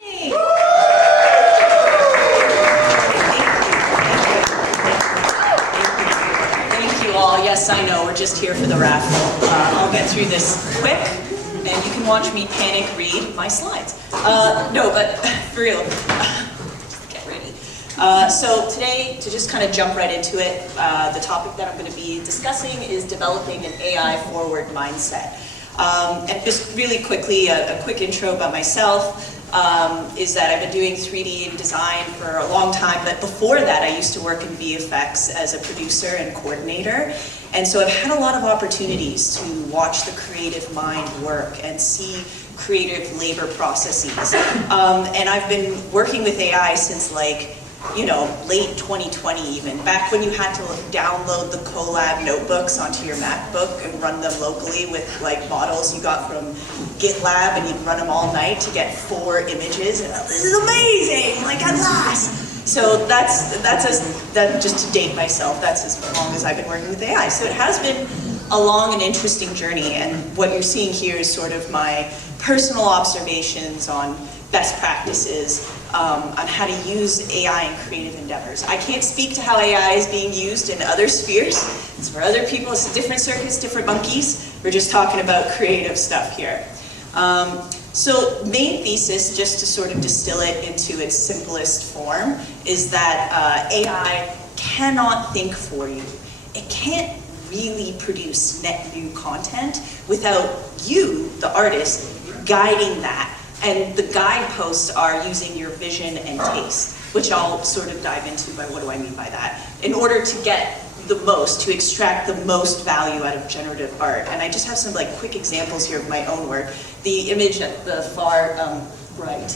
Hey. Thank you all. Yes, I know, we're just here for the raffle. I'll get through this quick, and you can watch me panic read my slides. No, but for real, get ready. So today, to just kind of jump right into it, the topic that I'm going to be discussing is developing an AI-forward mindset. And just really quickly, a quick intro about myself. Is that I've been doing 3D design for a long time, but before that I used to work in VFX as a producer and coordinator, and so I've had a lot of opportunities to watch the creative mind work and see creative labor processes. And I've been working with AI since late 2020 even, back when you had to download the Colab notebooks onto your MacBook and run them locally with models you got from GitLab, and you'd run them all night to get 4 images, and this is amazing, at last. So that's just to date myself, that's as long as I've been working with AI. So it has been a long and interesting journey, and what you're seeing here is sort of my personal observations on best practices on how to use AI in creative endeavors. I can't speak to how AI is being used in other spheres. It's for other people, it's different circuits, different monkeys. We're just talking about creative stuff here. So main thesis, just to sort of distill it into its simplest form, is that AI cannot think for you. It can't really produce net new content without you, the artist, guiding that. And the guideposts are using your vision and taste, which I'll sort of dive into by what do I mean by that, in order to get the most, to extract the most value out of generative art. And I just have some quick examples here of my own work. The image at the far right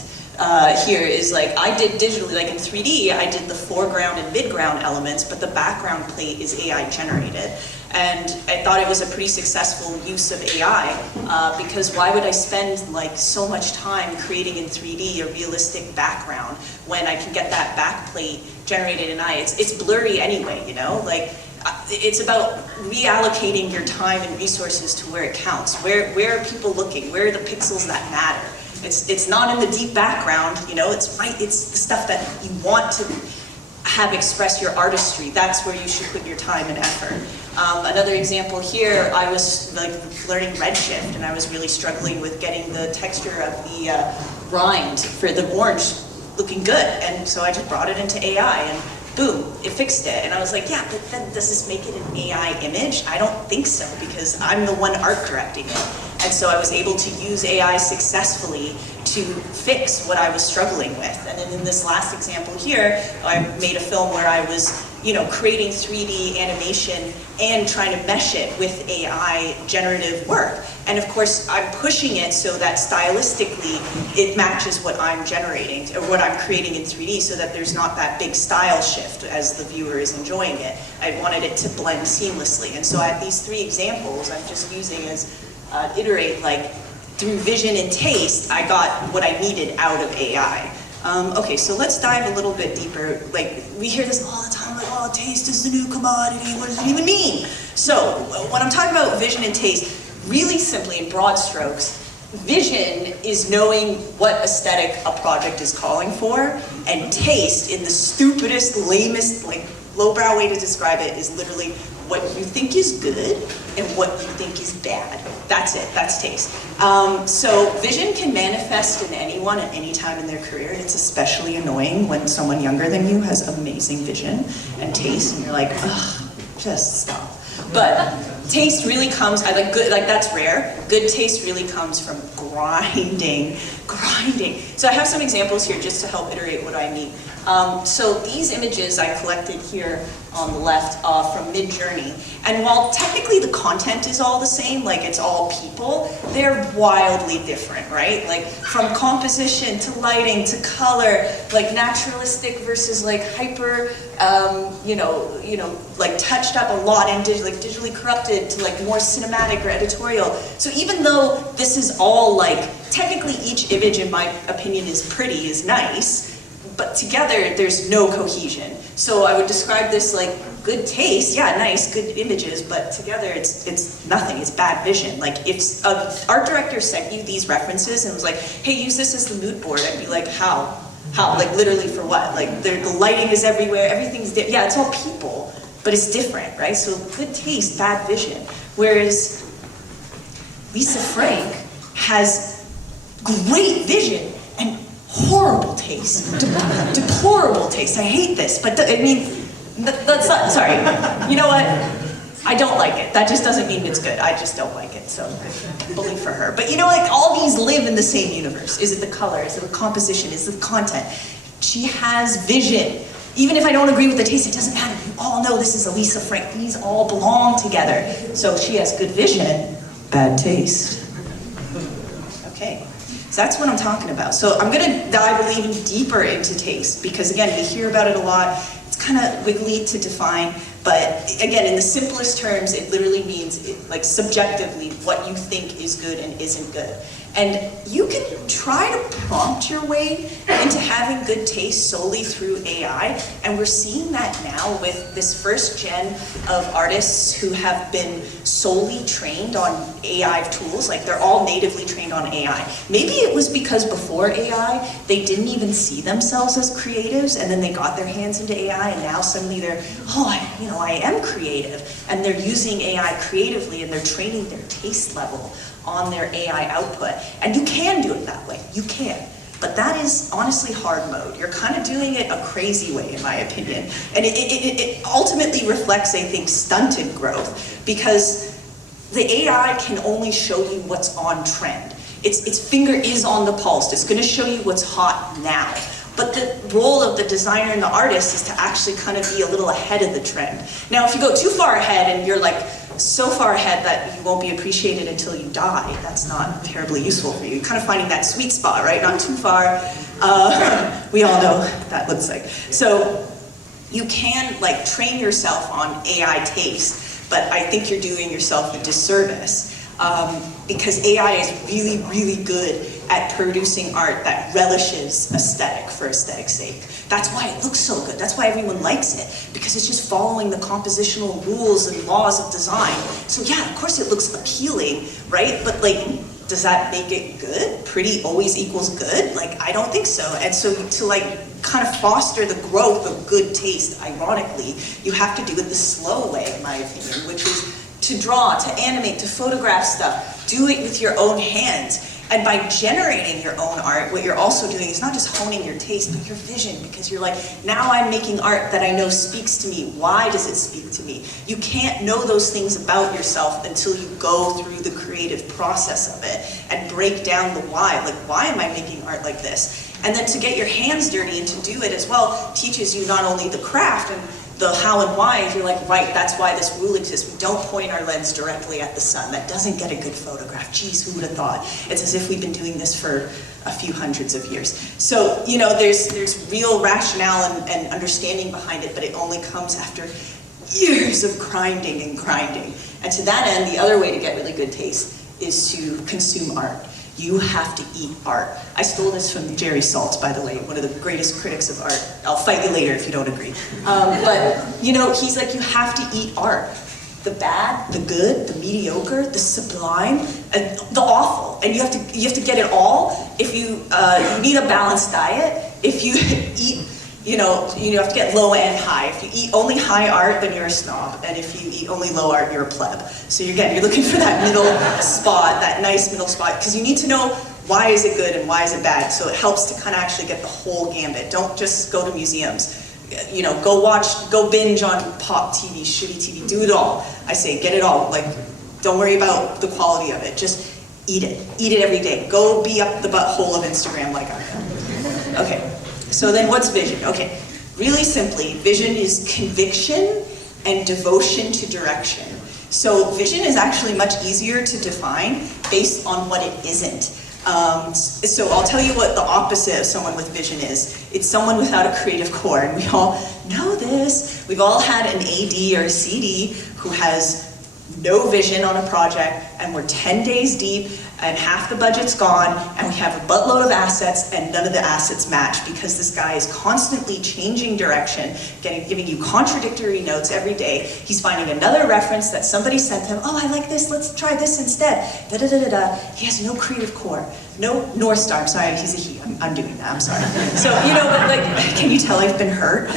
here is I did digitally, in 3D, I did the foreground and midground elements, but the background plate is AI generated. And I thought it was a pretty successful use of AI because why would I spend so much time creating in 3D a realistic background when I can get that back plate generated in AI? It's blurry anyway, it's about reallocating your time and resources to where it counts. Where are people looking? Where are the pixels that matter? It's not in the deep background, it's the stuff that you want to have express your artistry. That's where you should put your time and effort. Another example here, I was learning Redshift, and I was really struggling with getting the texture of the rind for the orange looking good, and so I just brought it into AI, and boom, it fixed it. And I was like, yeah, but then does this make it an AI image? I don't think so, because I'm the one art directing it. And so I was able to use AI successfully to fix what I was struggling with. And then in this last example here, I made a film where I was creating 3D animation and trying to mesh it with AI generative work. And of course, I'm pushing it so that stylistically it matches what I'm generating, or what I'm creating in 3D, so that there's not that big style shift as the viewer is enjoying it. I wanted it to blend seamlessly. And so I have these 3 examples I'm just using as iterate, through vision and taste, I got what I needed out of AI. Okay, so let's dive a little bit deeper. We hear this all the time, oh, taste is the new commodity, what does it even mean? So, when I'm talking about vision and taste, really simply in broad strokes, vision is knowing what aesthetic a project is calling for, and taste, in the stupidest, lamest, lowbrow way to describe it, is literally what you think is good and what you think is bad. That's it, that's taste. So vision can manifest in anyone at any time in their career, and it's especially annoying when someone younger than you has amazing vision and taste, and you're like, ugh, just stop. But taste really comes, that's rare. Good taste really comes from grinding. So I have some examples here just to help iterate what I mean. So these images I collected here on the left from Midjourney, and while technically the content is all the same, it's all people, they're wildly different, right? From composition to lighting to color, naturalistic versus hyper, touched up a lot and digitally corrupted to more cinematic or editorial. So even though this is all technically each image in my opinion is nice, but together there's no cohesion. So I would describe this good taste, yeah, nice, good images, but together it's nothing, it's bad vision. Like if an art director sent you these references and was like, hey, use this as the mood board, I'd be like, how? How? Like literally for what? Like the lighting is everywhere, everything's, yeah, it's all people, but it's different, right? So good taste, bad vision. Whereas Lisa Frank has great vision and horrible taste, deplorable taste. I hate this, but I mean, that's not, sorry, you know what? I don't like it. That just doesn't mean it's good. I just don't like it, so bully for her. But you know, like all these live in the same universe. Is it the color? Is it the composition? Is it the content? She has vision. Even if I don't agree with the taste, it doesn't matter. You all know this is a Lisa Frank. These all belong together. So she has good vision, bad taste. Okay, so that's what I'm talking about. So I'm gonna dive even deeper into taste because again, we hear about it a lot. It's kind of wiggly to define, but again, in the simplest terms, it literally means, like subjectively, what you think is good and isn't good. And you can try to prompt your way into having good taste solely through AI, and we're seeing that now with this first gen of artists who have been solely trained on AI tools, like they're all natively trained on AI. Maybe it was because before AI, they didn't even see themselves as creatives, and then they got their hands into AI, and now suddenly they're, oh, I am creative, and they're using AI creatively, and they're training their taste level on their AI output. And you can do it that way, you can. But that is honestly hard mode. You're kind of doing it a crazy way, in my opinion. And it ultimately reflects, I think, stunted growth, because the AI can only show you what's on trend. Its finger is on the pulse. It's gonna show you what's hot now. But the role of the designer and the artist is to actually kind of be a little ahead of the trend. Now, if you go too far ahead and you're like so far ahead that you won't be appreciated until you die, that's not terribly useful for you. You're kind of finding that sweet spot, right? Not too far. We all know what that looks like. So you can like train yourself on AI taste, but I think you're doing yourself a disservice because AI is really, really good at producing art that relishes aesthetic for aesthetic's sake. That's why it looks so good. That's why everyone likes it, because it's just following the compositional rules and laws of design. So yeah, of course it looks appealing, right? But like, does that make it good? Pretty always equals good? Like, I don't think so. And so to like kind of foster the growth of good taste, ironically, you have to do it the slow way, in my opinion, which is to draw, to animate, to photograph stuff. Do it with your own hands. And by generating your own art, what you're also doing is not just honing your taste, but your vision, because you're like, now I'm making art that I know speaks to me. Why does it speak to me? You can't know those things about yourself until you go through the creative process of it and break down the why. Like, why am I making art like this? And then to get your hands dirty and to do it as well teaches you not only the craft and the how and why. You're like, right, that's why this rule exists. We don't point our lens directly at the sun. That doesn't get a good photograph. Geez, who would have thought? It's as if we've been doing this for a few hundreds of years. So, you know, there's real rationale and understanding behind it, but it only comes after years of grinding and grinding. And to that end, the other way to get really good taste is to consume art. You have to eat art. I stole this from Jerry Saltz, by the way, one of the greatest critics of art. I'll fight you later if you don't agree. But, you know, he's like, you have to eat art. The bad, the good, the mediocre, the sublime, and the awful. And you have to get it all. If you need a balanced diet, if you eat, you have to get low and high. If you eat only high art, then you're a snob. And if you eat only low art, you're a pleb. So you're looking for that middle spot, that nice middle spot, because you need to know why is it good and why is it bad. So it helps to kind of actually get the whole gambit. Don't just go to museums. Go binge on pop TV, shitty TV, do it all. I say, get it all. Like, don't worry about the quality of it. Just eat it. Eat it every day. Go be up the butthole of Instagram like I am. Okay. So then what's vision? Okay, really simply, vision is conviction and devotion to direction. So vision is actually much easier to define based on what it isn't. So I'll tell you what the opposite of someone with vision is. It's someone without a creative core, and we all know this. We've all had an AD or a CD who has no vision on a project and we're 10 days deep, and half the budget's gone, and we have a buttload of assets, and none of the assets match because this guy is constantly changing direction, giving you contradictory notes every day. He's finding another reference that somebody sent him. Oh, I like this, let's try this instead. Da-da-da-da-da. He has no creative core, no North Star. I'm sorry, he's a he. I'm doing that, I'm sorry. So, but like, can you tell I've been hurt?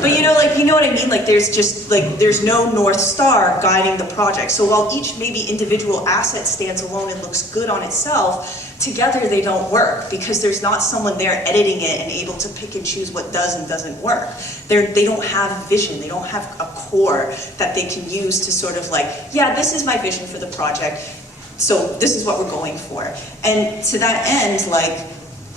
But you know what I mean? Like, there's no North Star guiding the project. So while each maybe individual asset stands alone and looks good on itself, together they don't work because there's not someone there editing it and able to pick and choose what does and doesn't work. They don't have vision, they don't have a core that they can use to sort of like, yeah, this is my vision for the project, so this is what we're going for. And to that end, like,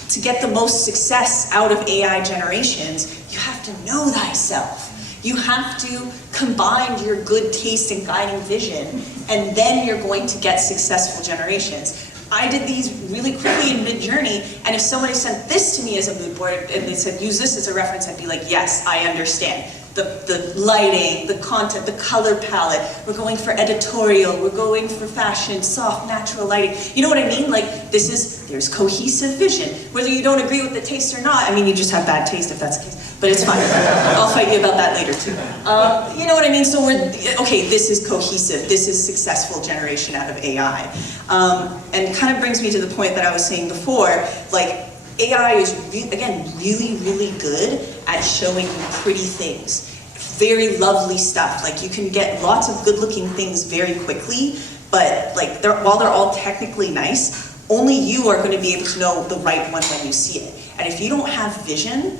to get the most success out of AI generations, you have to know thyself. You have to combine your good taste and guiding vision, and then you're going to get successful generations. I did these really quickly in mid-journey, and if somebody sent this to me as a mood board and they said, use this as a reference, I'd be like, yes, I understand. The lighting, the content, the color palette, we're going for editorial, we're going for fashion, soft, natural lighting. You know what I mean? Like, there's cohesive vision. Whether you don't agree with the taste or not, I mean, you just have bad taste if that's the case, but it's fine. I'll fight you about that later too. You know what I mean? So okay, this is cohesive, this is successful generation out of AI. And it kind of brings me to the point that I was saying before, like, AI is, again, really, really good at showing you pretty things. Very lovely stuff. Like, you can get lots of good-looking things very quickly, but like, while they're all technically nice, only you are going to be able to know the right one when you see it. And if you don't have vision,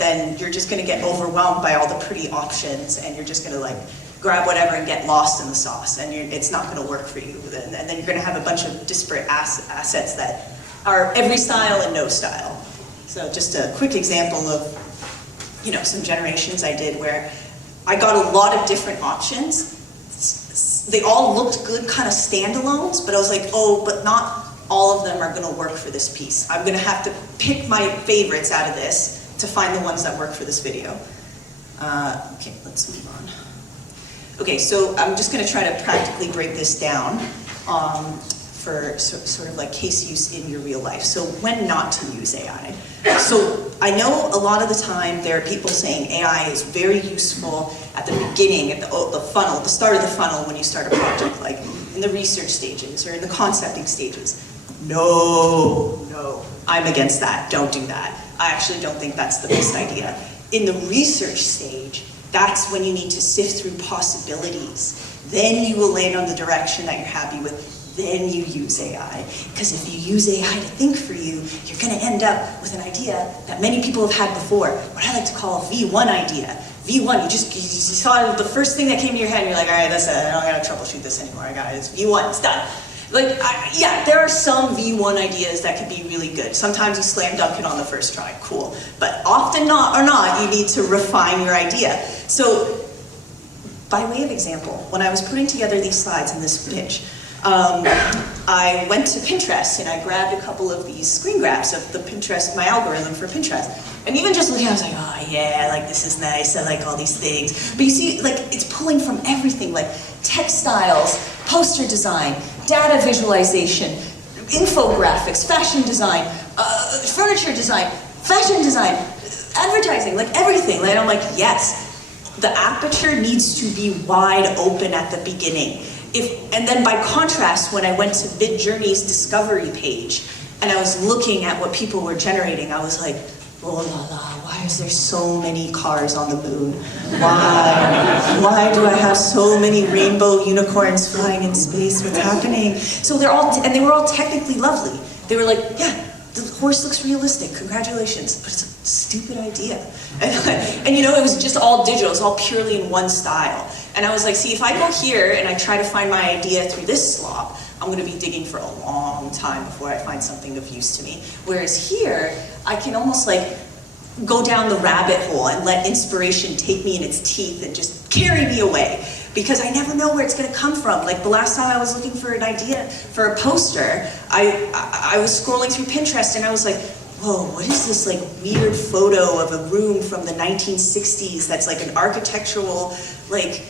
then you're just going to get overwhelmed by all the pretty options, and you're just going to like grab whatever and get lost in the sauce, and it's not going to work for you. And then you're going to have a bunch of disparate assets that are every style and no style. So just a quick example of, some generations I did where I got a lot of different options. They all looked good kind of standalones, but I was like, oh, but not all of them are gonna work for this piece. I'm gonna have to pick my favorites out of this to find the ones that work for this video. Okay, let's move on. Okay, so I'm just gonna try to practically break this down. For sort of like case use in your real life. So when not to use AI. So I know a lot of the time there are people saying AI is very useful at the beginning, at the funnel, the start of the funnel when you start a project, like in the research stages or in the concepting stages. No, I'm against that, don't do that. I actually don't think that's the best idea. In the research stage, that's when you need to sift through possibilities. Then you will land on the direction that you're happy with. Then you use AI. Because if you use AI to think for you, you're going to end up with an idea that many people have had before, what I like to call a V1 idea. V1, you saw the first thing that came to your head, and you're like, all right, that's it, I don't gotta troubleshoot this anymore, I got it, it's V1, it's done. Like, yeah, there are some V1 ideas that could be really good. Sometimes you slam dunk it on the first try, cool. But often not, you need to refine your idea. So, by way of example, when I was putting together these slides in this pitch, I went to Pinterest and I grabbed a couple of these screen grabs of the Pinterest, my algorithm for Pinterest. And even just looking, I was like, oh yeah, like this is nice, I like all these things. But you see, like, it's pulling from everything, like textiles, poster design, data visualization, infographics, fashion design, furniture design, fashion design, advertising, like everything. And I'm like, yes, the aperture needs to be wide open at the beginning. And then by contrast, when I went to Midjourney's discovery page and I was looking at what people were generating, I was like, oh la la, why is there so many cars on the moon? Why do I have so many rainbow unicorns flying in space? What's happening? So they were all technically lovely. They were like, yeah, the horse looks realistic, congratulations, but it's a stupid idea. And it was just all digital, it was all purely in one style. And I was like, see, if I go here and I try to find my idea through this slop, I'm gonna be digging for a long time before I find something of use to me. Whereas here, I can almost like go down the rabbit hole and let inspiration take me in its teeth and just carry me away. Because I never know where it's gonna come from. Like the last time I was looking for an idea for a poster, I was scrolling through Pinterest and I was like, whoa, what is this like weird photo of a room from the 1960s that's like an architectural like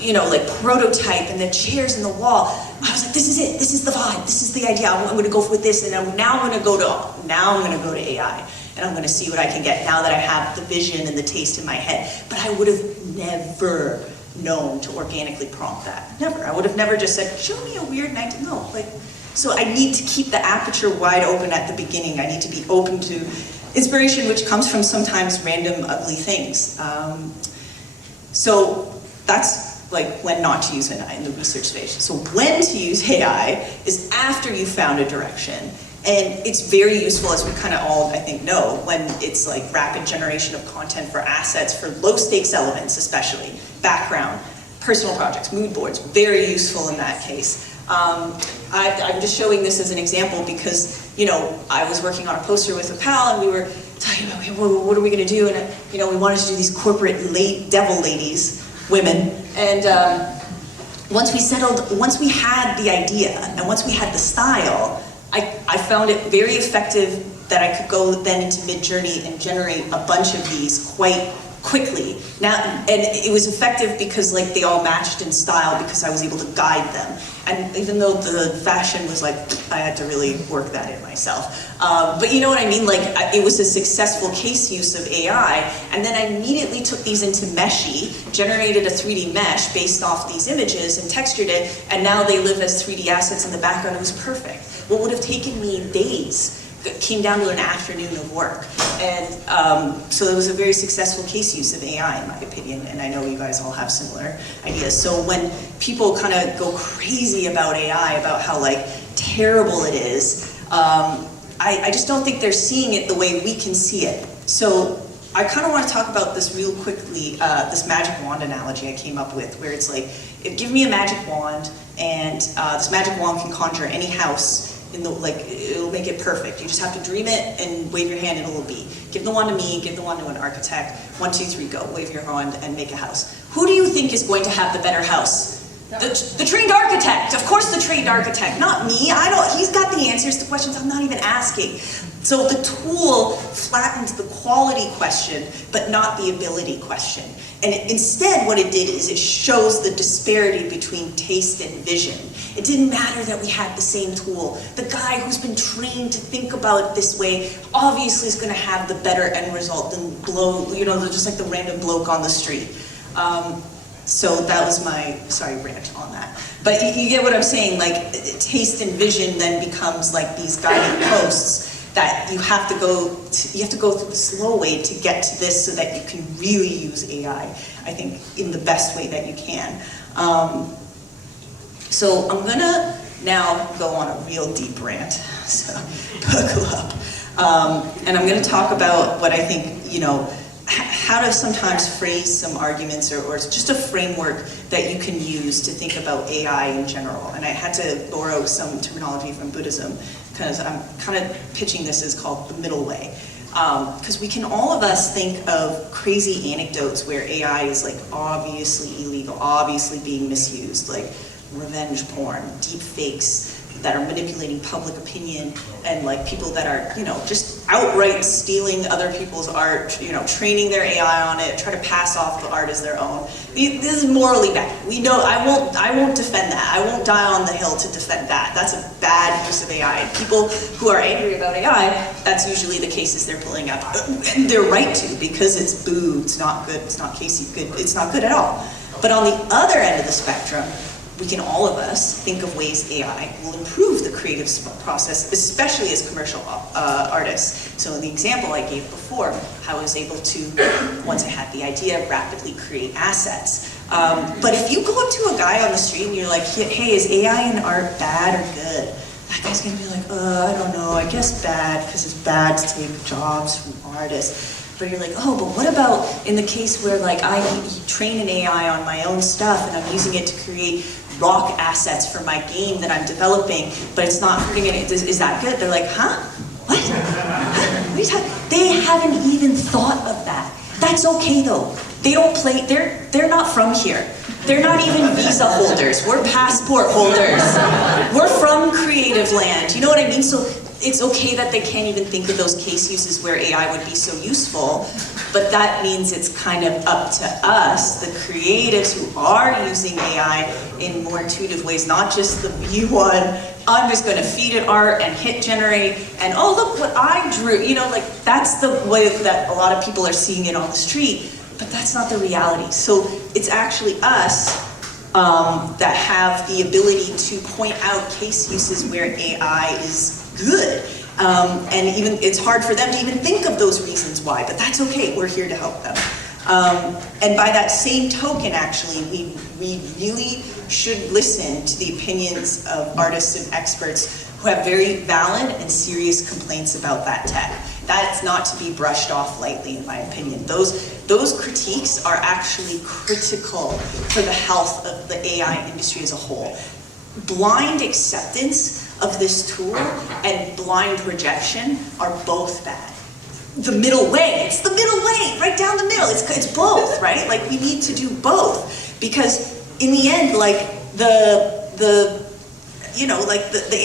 you know, like prototype and the chairs in the wall, I was like, this is it, this is the vibe, this is the idea, I'm gonna go with this, and now I'm gonna go to AI, and I'm gonna see what I can get now that I have the vision and the taste in my head. But I would have never known to organically prompt that. Never. I would have never just said, show me a weird 19, no, like, so I need to keep the aperture wide open at the beginning. I need to be open to inspiration, which comes from sometimes random ugly things. So that's like when not to use AI in the research stage. So when to use AI is after you found a direction. And it's very useful, as we kind of all, I think, know, when it's like rapid generation of content for assets, for low stakes elements especially, background, personal projects, mood boards, very useful in that case. I'm just showing this as an example because, you know, I was working on a poster with a pal and we were talking about, what are we going to do? And, you know, we wanted to do these corporate devil ladies, women. And once we had the idea and once we had the style, I found it very effective that I could go then into Mid-Journey and generate a bunch of these quite quickly. Now, and it was effective because like they all matched in style because I was able to guide them. And even though the fashion was like, I had to really work that in myself. But you know what I mean? Like it was a successful case use of AI, and then I immediately took these into Meshy, generated a 3D mesh based off these images and textured it, and now they live as 3D assets in the background. It was perfect. What would have taken me days came down to an afternoon of work. And so it was a very successful case use of AI, in my opinion, and I know you guys all have similar ideas. So when people kind of go crazy about AI, about how like terrible it is, I just don't think they're seeing it the way we can see it. So I kind of want to talk about this real quickly, this magic wand analogy I came up with, where it's like, give me a magic wand, and this magic wand can conjure any house. It'll make it perfect. You just have to dream it and wave your hand and it'll be. Give the wand to me, give the wand to an architect. 1, 2, 3, go. Wave your wand and make a house. Who do you think is going to have the better house? The trained architect. Of course the trained architect, not me. He's got the answers to questions I'm not even asking. So the tool flattened the quality question, but not the ability question. And instead what it did is it shows the disparity between taste and vision. It didn't matter that we had the same tool. The guy who's been trained to think about it this way obviously is going to have the better end result than just like the random bloke on the street. So that was my, rant on that. But you get what I'm saying, like taste and vision then becomes like these guiding posts that you have to go through the slow way to get to this so that you can really use AI, I think, in the best way that you can. So I'm gonna now go on a real deep rant, so buckle up. And I'm gonna talk about what I think, you know, how to sometimes phrase some arguments or just a framework that you can use to think about AI in general. And I had to borrow some terminology from Buddhism because I'm kind of pitching this as called the middle way. Because we can all of us think of crazy anecdotes where AI is like obviously illegal, obviously being misused, like revenge porn, deep fakes that are manipulating public opinion, and like people that are, you know, just outright stealing other people's art, you know, training their AI on it, try to pass off the art as their own. This is morally bad. We know, I won't defend that. I won't die on the hill to defend that. That's a bad use of AI. And people who are angry about AI, that's usually the cases they're pulling up. And they're right to, because it's boo, it's not good, it's not Casey good, it's not good at all. But on the other end of the spectrum, we can, all of us, think of ways AI will improve the creative process, especially as commercial artists. So in the example I gave before, how I was able to, once I had the idea, rapidly create assets. But if you go up to a guy on the street and you're like, hey, is AI in art bad or good? That guy's gonna be like, I don't know, I guess bad, because it's bad to take jobs from artists. But you're like, oh, but what about in the case where like I train an AI on my own stuff and I'm using it to create rock assets for my game that I'm developing, but it's not hurting it. Is that good? They're like, huh? What? What are you talking? They haven't even thought of that. That's okay though. They don't play, they're not from here. They're not even visa holders. We're passport holders. We're from creative land. You know what I mean? So it's okay that they can't even think of those case uses where AI would be so useful, but that means it's kind of up to us, the creatives who are using AI in more intuitive ways, not just the V1, I'm just going to feed it art and hit generate, and oh look what I drew, you know, like that's the way that a lot of people are seeing it on the street, but that's not the reality. So it's actually us that have the ability to point out case uses where AI is good. And even it's hard for them to even think of those reasons why, but that's okay, we're here to help them. And by that same token, actually, we really should listen to the opinions of artists and experts who have very valid and serious complaints about that tech. That's not to be brushed off lightly, in my opinion. Those critiques are actually critical for the health of the AI industry as a whole. Blind acceptance of this tool and blind rejection are both bad. The middle way, it's the middle way, right down the middle, it's both, right? Like we need to do both, because in the end, like the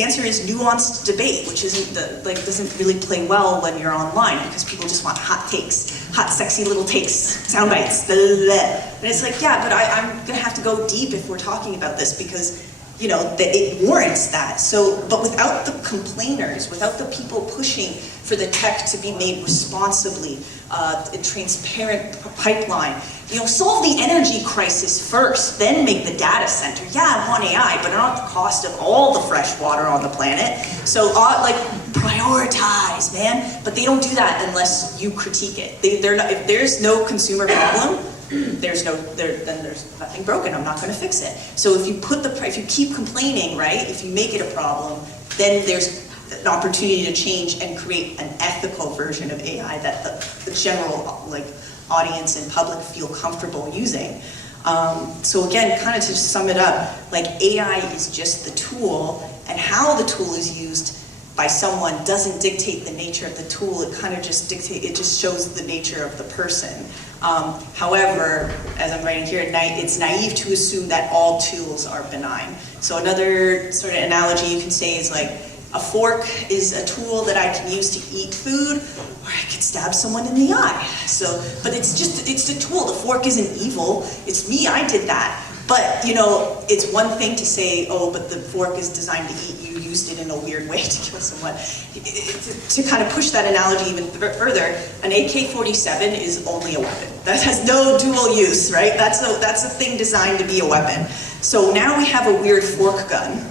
answer is nuanced debate, which doesn't really play well when you're online, because people just want hot takes, hot sexy little takes, sound bites, blah, blah, blah. And it's like, yeah, but I'm gonna have to go deep if we're talking about this, because you know, it warrants that. So, but without the complainers, without the people pushing for the tech to be made responsibly, a transparent pipeline, you know, solve the energy crisis first, then make the data center. Yeah, I want AI, but not at the cost of all the fresh water on the planet. So, like, prioritize, man. But they don't do that unless you critique it. If there's no consumer problem, then there's nothing broken. I'm not going to fix it. So if you keep complaining, right? If you make it a problem, then there's an opportunity to change and create an ethical version of AI that the general audience and public feel comfortable using. So again, kind of to sum it up, like AI is just the tool, and how the tool is used by someone doesn't dictate the nature of the tool. It kind of just just shows the nature of the person. However, as I'm writing here, it's naive to assume that all tools are benign. So another sort of analogy you can say is like, a fork is a tool that I can use to eat food, or I could stab someone in the eye. So, but it's a tool. The fork isn't evil. It's me, I did that. But, you know, it's one thing to say, oh, but the fork is designed to eat, you used it in a weird way to kill someone. To kind of push that analogy even further, an AK-47 is only a weapon. That has no dual use, right? That's a thing designed to be a weapon. So now we have a weird fork gun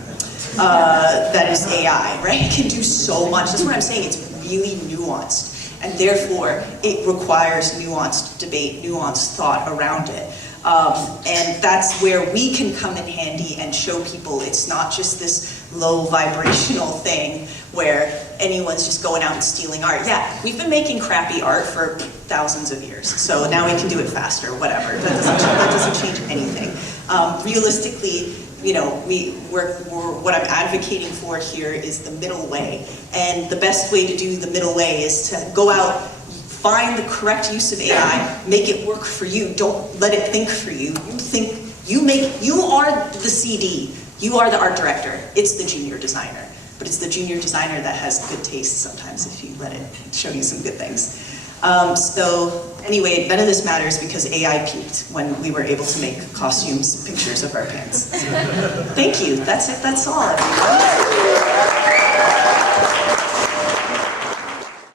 that is AI, right? It can do so much. That's what I'm saying, it's really nuanced. And therefore, it requires nuanced debate, nuanced thought around it. And that's where we can come in handy and show people it's not just this low vibrational thing where anyone's just going out and stealing art. Yeah, we've been making crappy art for thousands of years, so now we can do it faster, whatever. That doesn't change anything. Realistically, you know, what I'm advocating for here is the middle way. And the best way to do the middle way is to go out, find the correct use of AI, make it work for you. Don't let it think for you. You are the CD. You are the art director. It's the junior designer. But it's the junior designer that has good taste sometimes if you let it show you some good things. So anyway, none of this matters because AI peaked when we were able to make costumes, pictures of our pants. Thank you. That's it. That's all, everyone.